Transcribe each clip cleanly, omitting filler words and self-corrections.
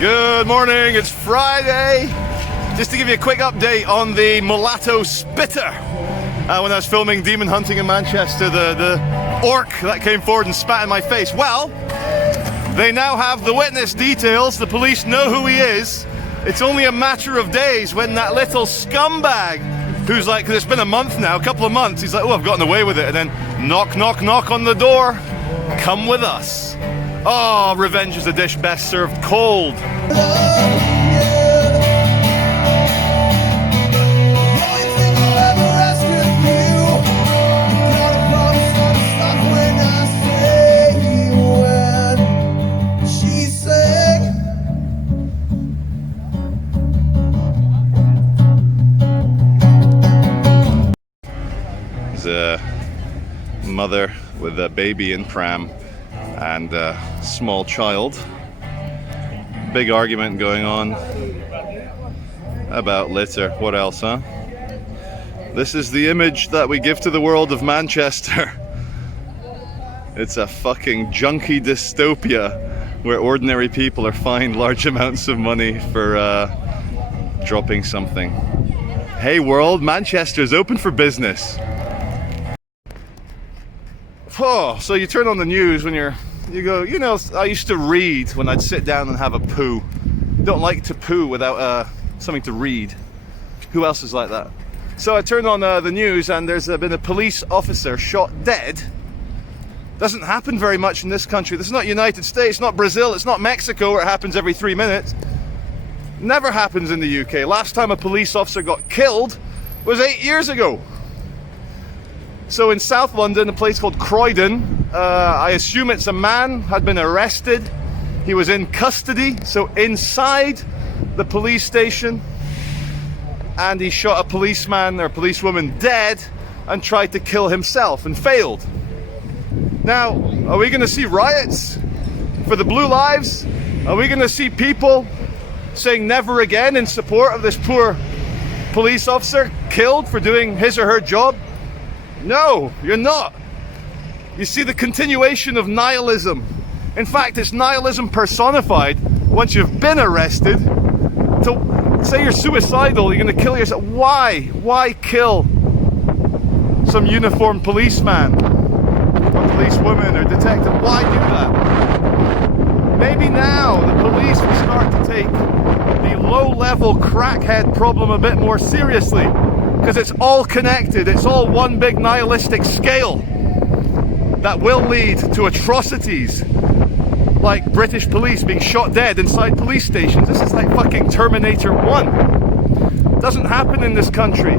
Good morning, it's Friday. Just to give you a quick update on the mulatto spitter. When I was filming Demon Hunting in Manchester, the orc that came forward and spat in my face. Well, they now have the witness details. The police know who he is. It's only a matter of days when that little scumbag, who's like, because it's been a month now, a couple of months, he's like, oh, I've gotten away with it. And then knock, knock, knock on the door. Come with us. Oh, revenge is a dish best served cold. There's a mother with a baby in pram and a small child. Big argument going on about litter. What else, huh? This is the image that we give to the world of Manchester. It's a fucking junky dystopia where ordinary people are fined large amounts of money for dropping something. Hey world, Manchester's open for business. Oh, so you turn on the news when you go, you know, I used to read when I'd sit down and have a poo. Don't like to poo without something to read. Who else is like that? So I turned on the news and there's been a police officer shot dead. Doesn't happen very much in this country. This is not United States, not Brazil, it's not Mexico where it happens every 3 minutes. Never happens in the UK. Last time a police officer got killed was 8 years ago. So in South London, a place called Croydon, I assume it's a man, had been arrested. He was in custody, so inside the police station, and he shot a policeman or policewoman dead and tried to kill himself and failed. Now, are we going to see riots for the blue lives? Are we going to see people saying never again in support of this poor police officer killed for doing his or her job? No, you're not. You see the continuation of nihilism. In fact, it's nihilism personified. Once you've been arrested, to say you're suicidal, you're going to kill yourself. Why? Why kill some uniformed policeman or policewoman or detective? Why do that? Maybe now the police will start to take the low-level crackhead problem a bit more seriously. Because it's all connected, it's all one big nihilistic scale that will lead to atrocities like British police being shot dead inside police stations. This is like fucking Terminator 1. Doesn't happen in this country.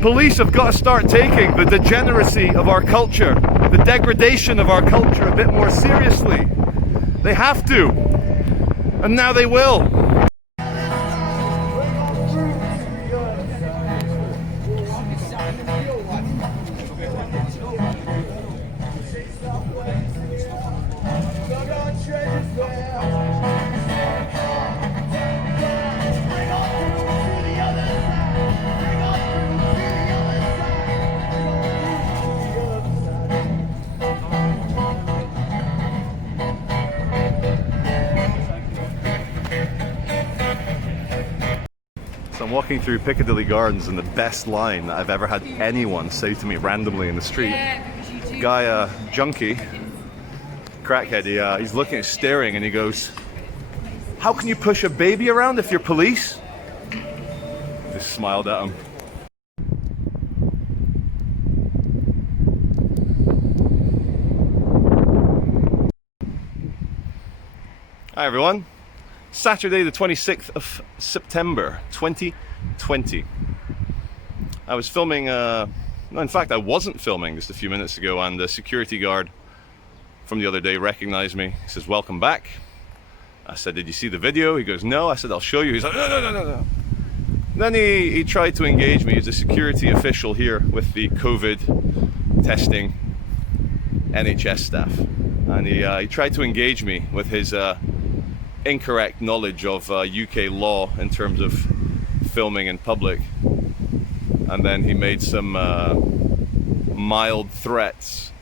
Police have got to start taking the degeneracy of our culture, the degradation of our culture a bit more seriously. They have to. And now they will. So I'm walking through Piccadilly Gardens and the best line that I've ever had anyone say to me randomly in the street. Guy, junkie, crackhead, he's looking at staring and he goes, "How can you push a baby around if you're police?" Just smiled at him. Hi everyone. Saturday the 26th of September 2020. I was filming, no, in fact I wasn't filming just a few minutes ago, and the security guard from the other day recognized me. He says, "Welcome back." I said, "Did you see the video?" He goes, "No." I said, "I'll show you." He's like, No. Then he tried to engage me as a security official here with the COVID testing NHS staff. And he tried to engage me with his incorrect knowledge of UK law in terms of filming in public, and then he made some mild threats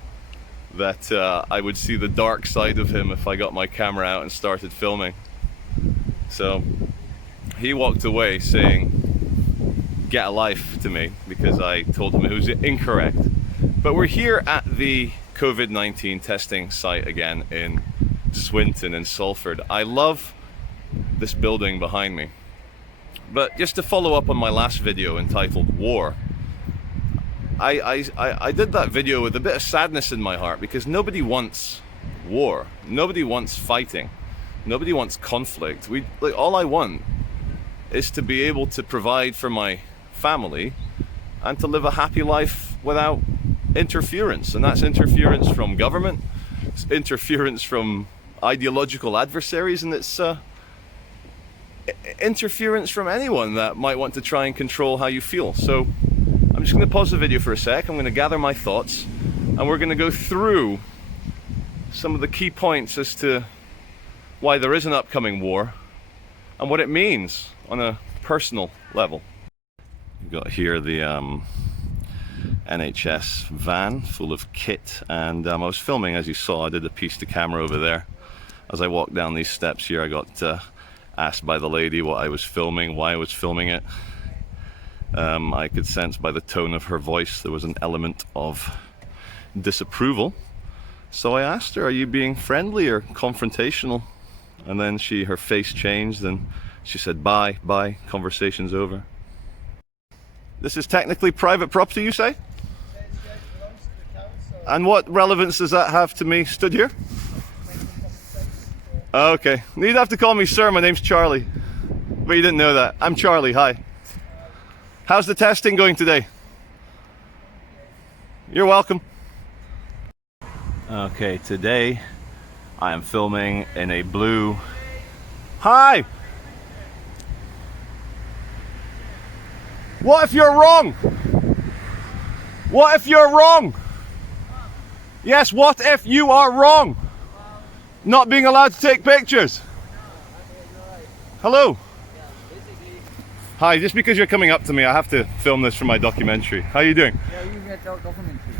that I would see the dark side of him if I got my camera out and started filming. So he walked away saying, "Get a life," to me, because I told him it was incorrect. But we're here at the COVID-19 testing site again in Swinton and Salford. I love this building behind me. But just to follow up on my last video entitled War, I did that video with a bit of sadness in my heart, because nobody wants war. Nobody wants fighting. Nobody wants conflict. All I want is to be able to provide for my family and to live a happy life without interference. And that's interference from government, it's interference from ideological adversaries, and it's interference from anyone that might want to try and control how you feel. So I'm just going to pause the video for a sec. I'm going to gather my thoughts, and we're going to go through some of the key points as to why there is an upcoming war and what it means on a personal level. You've got here the NHS van full of kit, and I was filming, as you saw. I did a piece to camera over there. As I walked down these steps here, I got asked by the lady what I was filming, why I was filming it. I could sense by the tone of her voice there was an element of disapproval. So I asked her, "Are you being friendly or confrontational?" And then her face changed and she said, "Bye, bye, conversation's over." This is technically private property, you say? And what relevance does that have to me stood here? Okay, you'd have to call me sir, my name's Charlie. But you didn't know that. I'm Charlie, hi. How's the testing going today? You're welcome. Okay, today I am filming in a blue... Hi! What if you're wrong? What if you're wrong? Yes, what if you are wrong? Not being allowed to take pictures. Hello. Hi, just because you're coming up to me, I have to film this for my documentary. How are you doing? Yeah, you get documentary.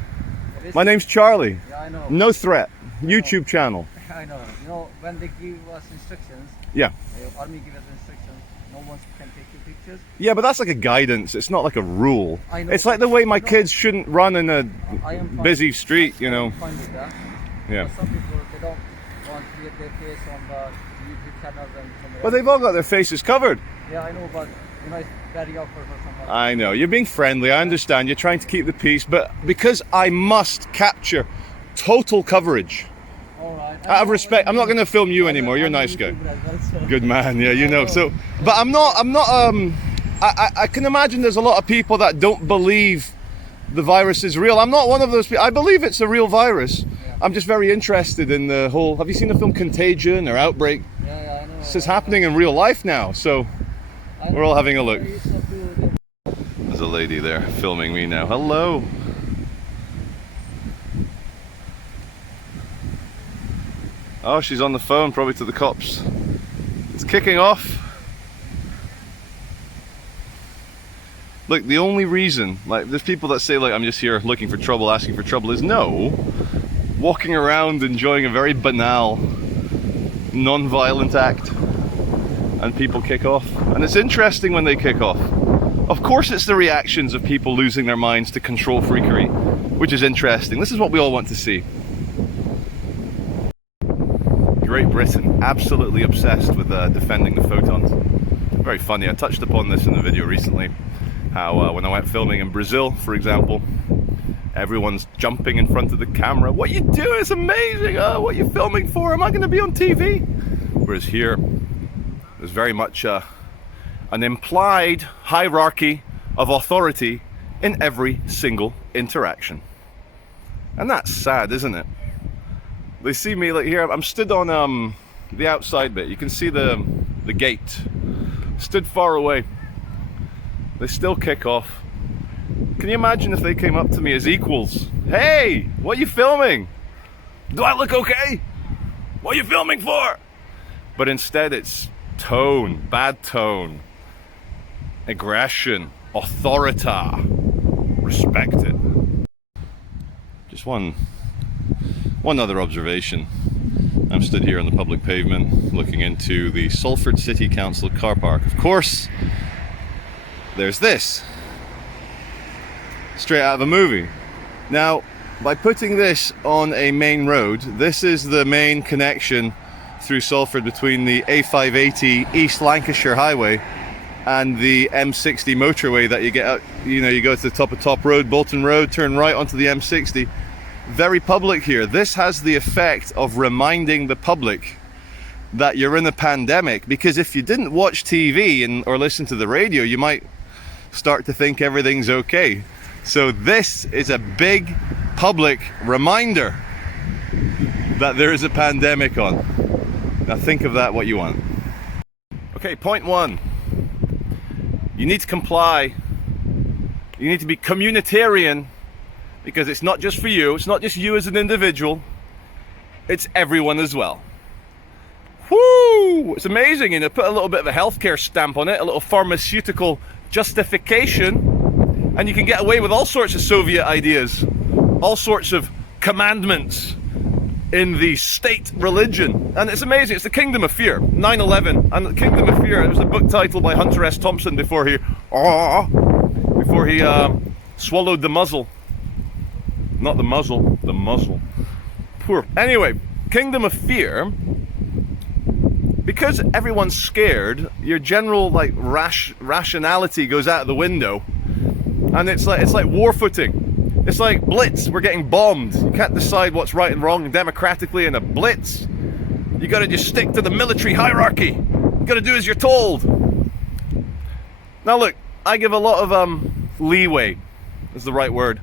My name's Charlie. Yeah, I know. No threat. YouTube channel. I know. You know, when they give us instructions, Yeah. the army gives us instructions, no one can take your pictures. Yeah, but that's like a guidance. It's not like a rule. I know. It's like the way my kids shouldn't run in a I am fine. busy street, you know. I'm fine with that. Yeah. But some people, they don't want to get their face on the YouTube channels and somewhere But they've all got their faces covered. Yeah, I know, but you know, it's very awkward for someone. I know, you're being friendly, I understand, you're trying to keep the peace, but because I must capture total coverage, All right. out of respect, I'm not going to film you anymore, you're a nice guy. Good man, yeah, you know, so, but I can imagine there's a lot of people that don't believe the virus is real. I'm not one of those people. I believe it's a real virus. Yeah. I'm just very interested in the whole, have you seen the film Contagion or Outbreak? Yeah, I know. This is happening in real life now, so we're all having a look. There's a lady there filming me now. Hello. Oh, she's on the phone, probably to the cops. It's kicking off. Look, the only reason, like, there's people that say, like, I'm just here looking for trouble, asking for trouble, is no. Walking around enjoying a very banal, non-violent act, and people kick off. And it's interesting when they kick off. Of course it's the reactions of people losing their minds to control freakery, which is interesting. This is what we all want to see. Great Britain, absolutely obsessed with defending the photons. Very funny, I touched upon this in a video recently, how when I went filming in Brazil, for example, everyone's jumping in front of the camera. What are you doing? It's amazing! Oh, what are you filming for? Am I going to be on TV? Whereas here, there's very much an implied hierarchy of authority in every single interaction. And that's sad, isn't it? They see me, like, here, I'm stood on the outside bit. You can see the gate. Stood far away. They still kick off. Can you imagine if they came up to me as equals? Hey, what are you filming? Do I look okay? What are you filming for? But instead it's tone, bad tone, aggression, authority. Respect it. Just one One other observation. I'm stood here on the public pavement looking into the Salford City Council car park. Of course, there's this. Straight out of a movie. Now, by putting this on a main road, this is the main connection through Salford between the A580 East Lancashire Highway and the M60 motorway that you get out, you go to the top of Top Road, Bolton Road, turn right onto the M60. Very public here. This has the effect of reminding the public that you're in a pandemic, because if you didn't watch TV or listen to the radio, you might start to think everything's okay. So this is a big public reminder that there is a pandemic on. Now think of that what you want. Okay, point one. You need to comply. You need to be communitarian, because it's not just for you, it's not just you as an individual, it's everyone as well. Woo! It's amazing, put a little bit of a healthcare stamp on it, a little pharmaceutical justification, and you can get away with all sorts of Soviet ideas, all sorts of commandments in the state religion. And it's amazing, it's the Kingdom of Fear, 9/11, and the Kingdom of Fear, it was a book title by Hunter S. Thompson before he swallowed the muzzle. Not the muzzle, the muzzle. Poor. Anyway, Kingdom of Fear, because everyone's scared, your general rationality goes out the window, and it's like war footing. It's like blitz. We're getting bombed. You can't decide what's right and wrong democratically in a blitz. You got to just stick to the military hierarchy. You got to do as you're told. Now look, I give a lot of leeway, is the right word,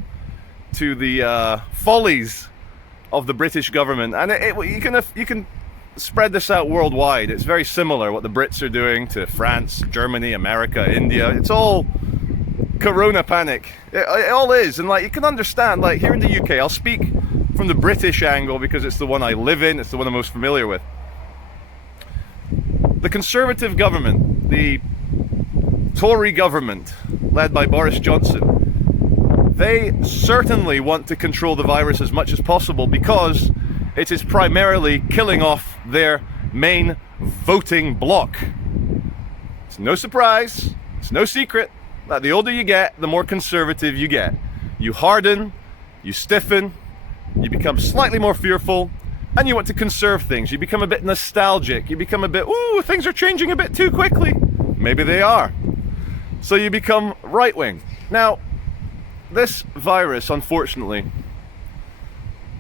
to the follies of the British government, and you can spread this out worldwide. It's very similar what the Brits are doing to France, Germany, America, India. It's all Corona panic. It all is, and you can understand. Here in the UK, I'll speak from the British angle because it's the one I live in. It's the one I'm most familiar with. The Conservative government, the Tory government, led by Boris Johnson, they certainly want to control the virus as much as possible because it is primarily killing off their main voting bloc. It's no surprise, it's no secret that the older you get, the more conservative you get. You harden, you stiffen, you become slightly more fearful, and you want to conserve things. You become a bit nostalgic, you become a bit, ooh, things are changing a bit too quickly. Maybe they are. So you become right-wing. Now, this virus, unfortunately,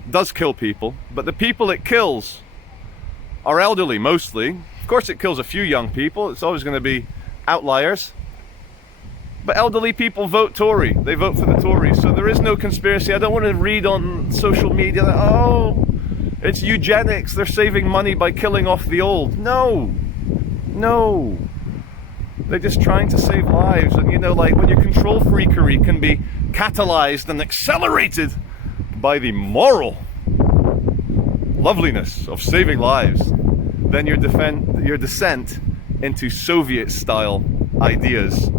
does kill people, but the people it kills are elderly mostly. Of course, it kills a few young people. It's always going to be outliers. But elderly people vote Tory. They vote for the Tories. So there is no conspiracy. I don't want to read on social media that, oh, it's eugenics. They're saving money by killing off the old. No. No. They're just trying to save lives. And when your control freakery can be catalyzed and accelerated by the moral loveliness of saving lives, then your descent into Soviet-style ideas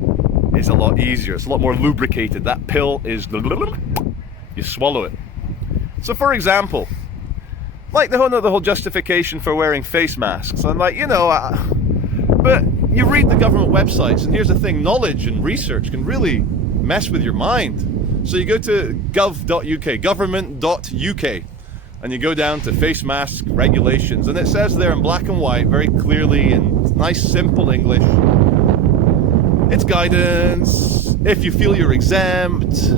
is a lot easier. It's a lot more lubricated. That pill is, you swallow it. So for example, the whole justification for wearing face masks. I'm but you read the government websites, and here's the thing, knowledge and research can really mess with your mind. So you go to gov.uk, government.uk, and you go down to face mask regulations, and it says there in black and white, very clearly in nice simple English, it's guidance. If you feel you're exempt,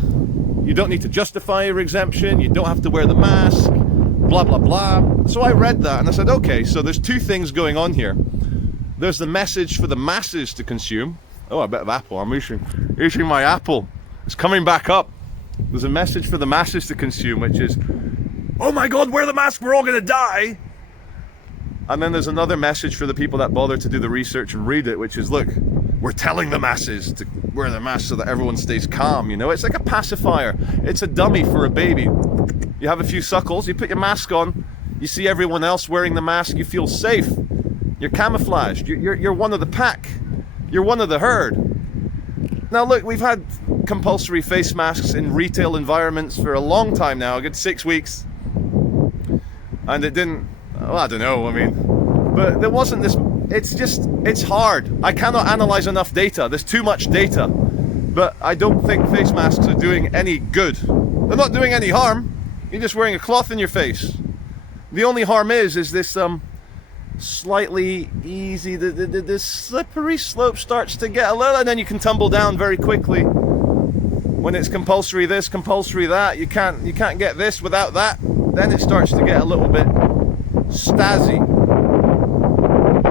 you don't need to justify your exemption, you don't have to wear the mask, blah blah blah. So I read that and I said, okay, so there's two things going on here. There's the message for the masses to consume. Oh, a bit of apple. I'm eating my apple. It's coming back up. There's a message for the masses to consume, which is, oh my God, wear the mask, we're all going to die. And then there's another message for the people that bother to do the research and read it, which is, look, we're telling the masses to wear their masks so that everyone stays calm. It's like a pacifier. It's a dummy for a baby. You have a few suckles, you put your mask on, you see everyone else wearing the mask, you feel safe. You're camouflaged. You're one of the pack. You're one of the herd. Now look, we've had compulsory face masks in retail environments for a long time now, a good 6 weeks. and it didn't, well, I don't know, I mean, but there wasn't this, it's hard. I cannot analyze enough data. There's too much data. But I don't think face masks are doing any good. They're not doing any harm. You're just wearing a cloth in your face. The only harm is this slightly easy, the slippery slope starts to get a little, and then you can tumble down very quickly. When it's compulsory this, compulsory that, you can't get this without that. Then it starts to get a little bit Stasi.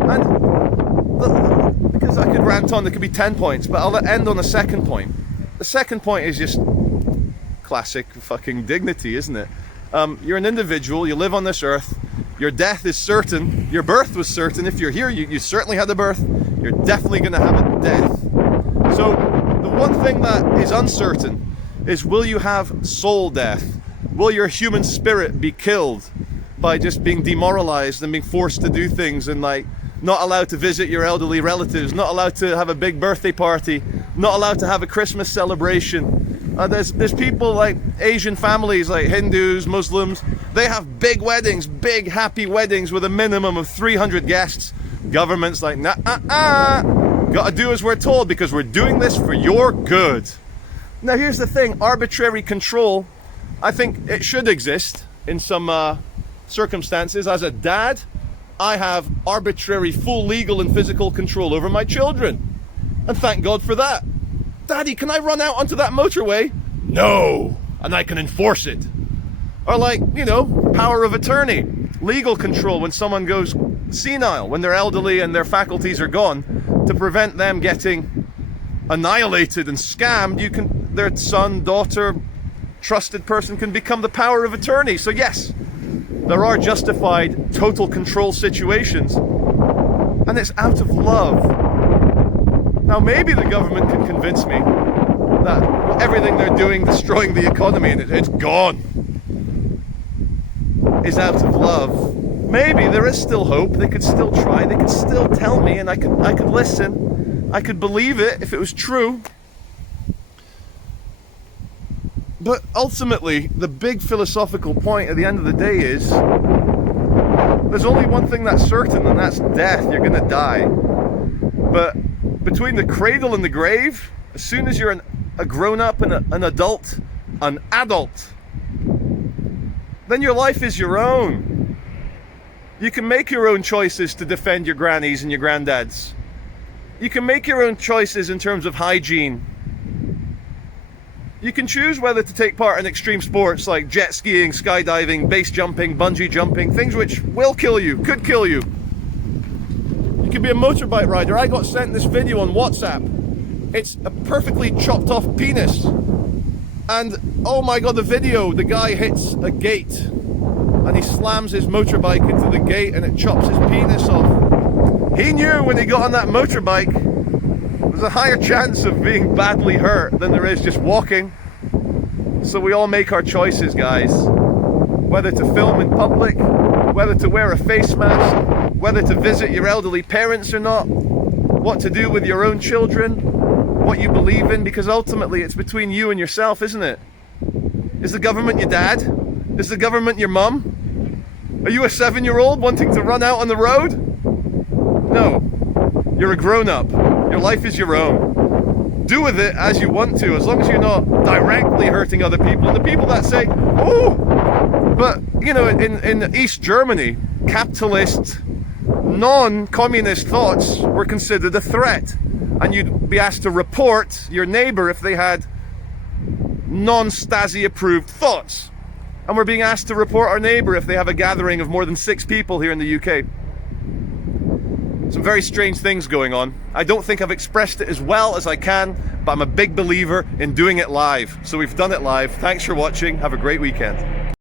And because I could rant on, there could be 10 points, but I'll end on the second point. The second point is just classic fucking dignity, isn't it? You're an individual, you live on this earth, your death is certain, your birth was certain. If you're here, you certainly had a birth, you're definitely going to have a death. So the one thing that is uncertain is, will you have soul death? Will your human spirit be killed by just being demoralized and being forced to do things, and like not allowed to visit your elderly relatives, not allowed to have a big birthday party, not allowed to have a Christmas celebration? There's people like Asian families, like Hindus, Muslims, they have big weddings, big happy weddings with a minimum of 300 guests. Government's like, gotta do as we're told because we're doing this for your good. Now here's the thing, arbitrary control, I think it should exist in some circumstances. As a dad, I have arbitrary, full legal and physical control over my children. And thank God for that. Daddy, can I run out onto that motorway? No! And I can enforce it. Or like, you know, power of attorney. Legal control when someone goes senile, when they're elderly and their faculties are gone. To prevent them getting annihilated and scammed, their son, daughter, trusted person can become the power of attorney. So yes, there are justified total control situations. And it's out of love. Now maybe the government can convince me that everything they're doing, destroying the economy, and it's gone, is out of love. Maybe there is still hope. They could still try. They could still tell me, and I could listen. I could believe it if it was true. But ultimately, the big philosophical point at the end of the day is, there's only one thing that's certain, and that's death. You're gonna die. But between the cradle and the grave, as soon as you're a grown-up and an adult, then your life is your own. You can make your own choices to defend your grannies and your granddads. You can make your own choices in terms of hygiene. You can choose whether to take part in extreme sports like jet skiing, skydiving, base jumping, bungee jumping, things which will kill you, could kill you. You could be a motorbike rider. I got sent this video on WhatsApp. It's a perfectly chopped off penis. And oh my God, the video, the guy hits a gate and he slams his motorbike into the gate and it chops his penis off. He knew when he got on that motorbike, there's a higher chance of being badly hurt than there is just walking. So we all make our choices, guys. Whether to film in public, whether to wear a face mask, whether to visit your elderly parents or not, what to do with your own children, what you believe in, because ultimately it's between you and yourself, isn't it? Is the government your dad? Is the government your mum? Are you a 7-year-old wanting to run out on the road? No. You're a grown-up. Your life is your own. Do with it as you want to, as long as you're not directly hurting other people. And the people that say, oh, but, you know, in East Germany, capitalist, non-communist thoughts were considered a threat. And you'd be asked to report your neighbor if they had non-Stasi approved thoughts. And we're being asked to report our neighbor if they have a gathering of more than 6 people here in the UK. Some very strange things going on. I don't think I've expressed it as well as I can, but I'm a big believer in doing it live. So we've done it live. Thanks for watching. Have a great weekend.